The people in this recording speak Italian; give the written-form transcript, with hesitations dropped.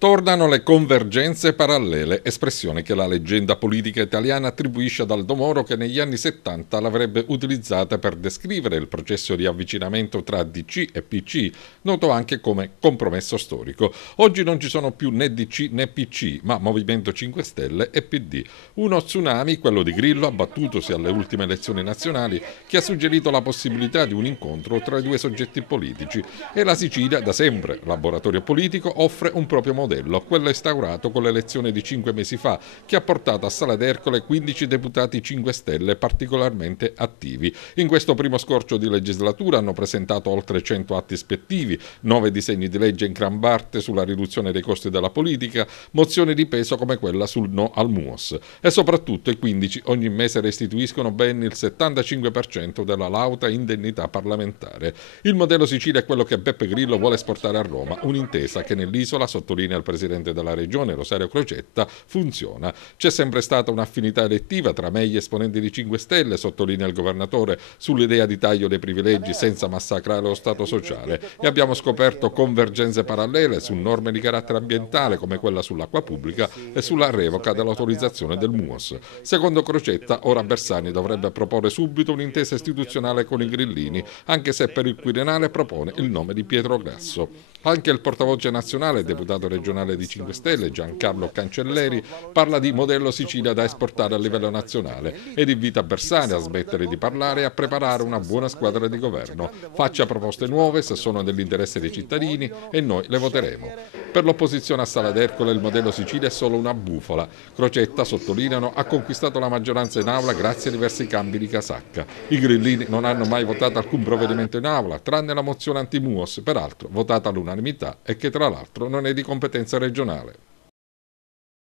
Tornano le convergenze parallele, espressione che la leggenda politica italiana attribuisce ad Aldo Moro, che negli anni 70 l'avrebbe utilizzata per descrivere il processo di avvicinamento tra DC e PC, noto anche come compromesso storico. Oggi non ci sono più né DC né PC, ma Movimento 5 Stelle e PD. Uno tsunami, quello di Grillo, abbattutosi alle ultime elezioni nazionali, che ha suggerito la possibilità di un incontro tra i due soggetti politici. E la Sicilia, da sempre laboratorio politico, offre un proprio modello, quello instaurato con l'elezione di 5 mesi fa, che ha portato a Sala d'Ercole 15 deputati 5 Stelle particolarmente attivi. In questo primo scorcio di legislatura hanno presentato oltre 100 atti ispettivi, 9 disegni di legge in gran parte sulla riduzione dei costi della politica, mozioni di peso come quella sul no al MUOS. E soprattutto i 15 ogni mese restituiscono ben il 75% della lauta indennità parlamentare. Il modello Sicilia è quello che Beppe Grillo vuole esportare a Roma, un'intesa che nell'isola, sottolinea il presidente della regione Rosario Crocetta, funziona. C'è sempre stata un'affinità elettiva tra me e gli esponenti di 5 Stelle, sottolinea il governatore, sull'idea di taglio dei privilegi senza massacrare lo Stato sociale, e abbiamo scoperto convergenze parallele su norme di carattere ambientale come quella sull'acqua pubblica e sulla revoca dell'autorizzazione del MUOS. Secondo Crocetta, ora Bersani dovrebbe proporre subito un'intesa istituzionale con i grillini, anche se per il Quirinale propone il nome di Pietro Grasso. Anche il portavoce nazionale, deputato regionale di 5 Stelle, Giancarlo Cancelleri, parla di modello Sicilia da esportare a livello nazionale ed invita Bersani a smettere di parlare e a preparare una buona squadra di governo. Faccia proposte nuove se sono nell'interesse dei cittadini e noi le voteremo. Per l'opposizione a Sala d'Ercole il modello Sicilia è solo una bufala. Crocetta, sottolineano, ha conquistato la maggioranza in aula grazie a diversi cambi di casacca. I grillini non hanno mai votato alcun provvedimento in aula, tranne la mozione anti-MUOS, peraltro votata all'unanimità e che tra l'altro non è di competenza regionale.